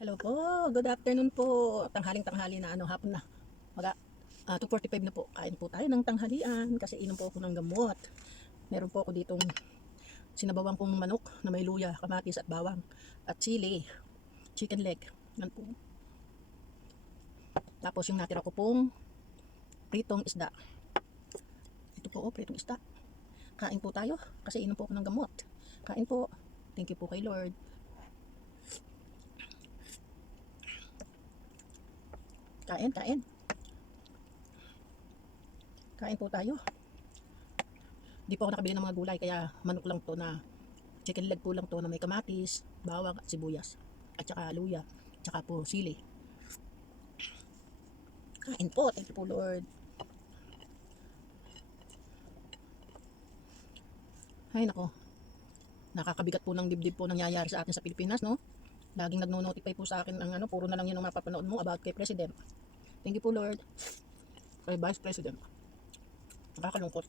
Hello po, good afternoon po. Tanghaling-tanghali na, hapon na. 2:45 na po. Kain po tayo ng tanghalian kasi inom po ako ng gamot. Meron po ako ditong sinabawang kong manok na may luya, kamatis at bawang at chili, chicken leg. Yan po. Tapos yung natira ko pong pritong isda. Ito po, pritong isda. Kain po tayo kasi inom po ako ng gamot. Kain po. Thank you po kay Lord. Kain, kain. Kain po tayo. Di po ako nakabili ng mga gulay kaya manok lang to na chicken leg po lang to na may kamatis, bawang at sibuyas at saka luya, at saka po sili. Kain po, thank you po Lord. Ay nako, nakakabigat po ng dibdib po nangyayari sa atin sa Pilipinas, no? Laging nagno-notify po sa akin ang puro na lang yun ang mapapanood mo about kay President. Thank you po Lord. Kay Vice President. Nakakalungkot.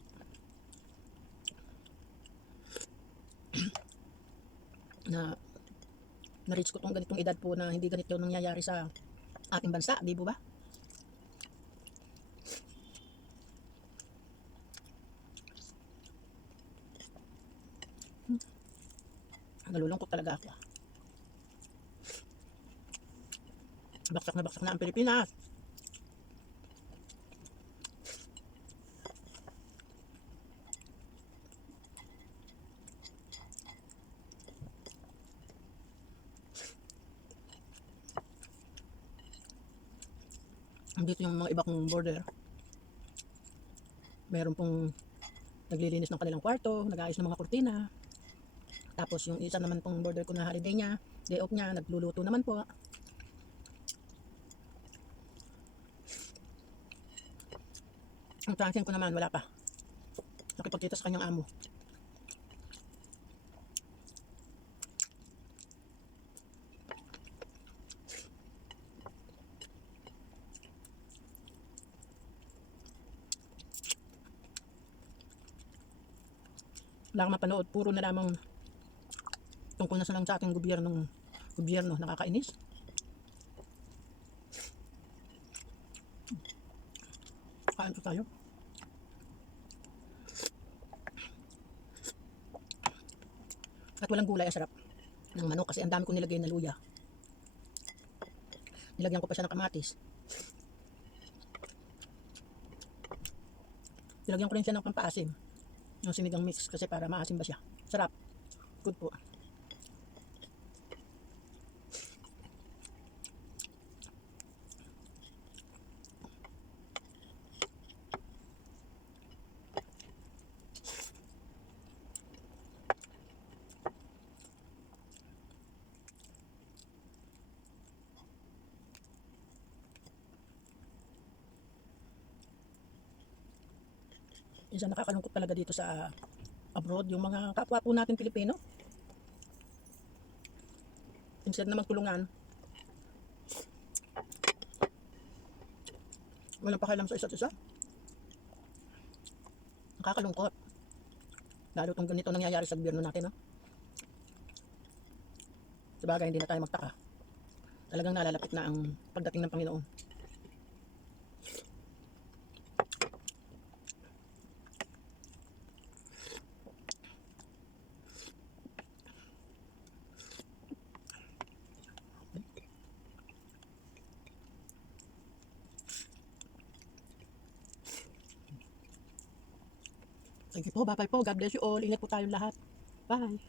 na na-reach ko tong ganitong edad po na hindi ganito nangyayari sa ating bansa, di ba? Nalulungkot talaga ako. Baksak na ang Pilipinas. Dito yung mga iba kong border. Meron pong naglilinis ng kanilang kwarto, nag-aayos ng mga kurtina. Tapos yung isa naman pong border ko na holiday niya, day off niya, nagluluto naman po. Ang transin ko naman, wala pa. Nakipagkita sa kanyang amo. Wala akong mapanood, puro na lamang tungkol na sa lang sa ating gobyerno, nakakainis. Kain po tayo. At walang gulay, ang sarap ng manok kasi ang dami ko nilagay na luya. Nilagyan ko pa siya ng kamatis. Nilagyan ko rin siya ng pampaasim. Yung sinigang mix kasi para maasim ba siya. Sarap. Good po. Isa nakakalungkot talaga dito sa abroad, yung mga kapwa po natin Pilipino. Instead na magtulungan, walang pakialam sa isa't isa. Nakakalungkot. Lalo tong ganito nangyayari sa gobyerno natin, no? Sabagay, hindi na tayo magtaka. Talagang nalalapit na ang pagdating ng Panginoon. Thank you po, bye-bye po. God bless you all. Ingat po tayong lahat. Bye.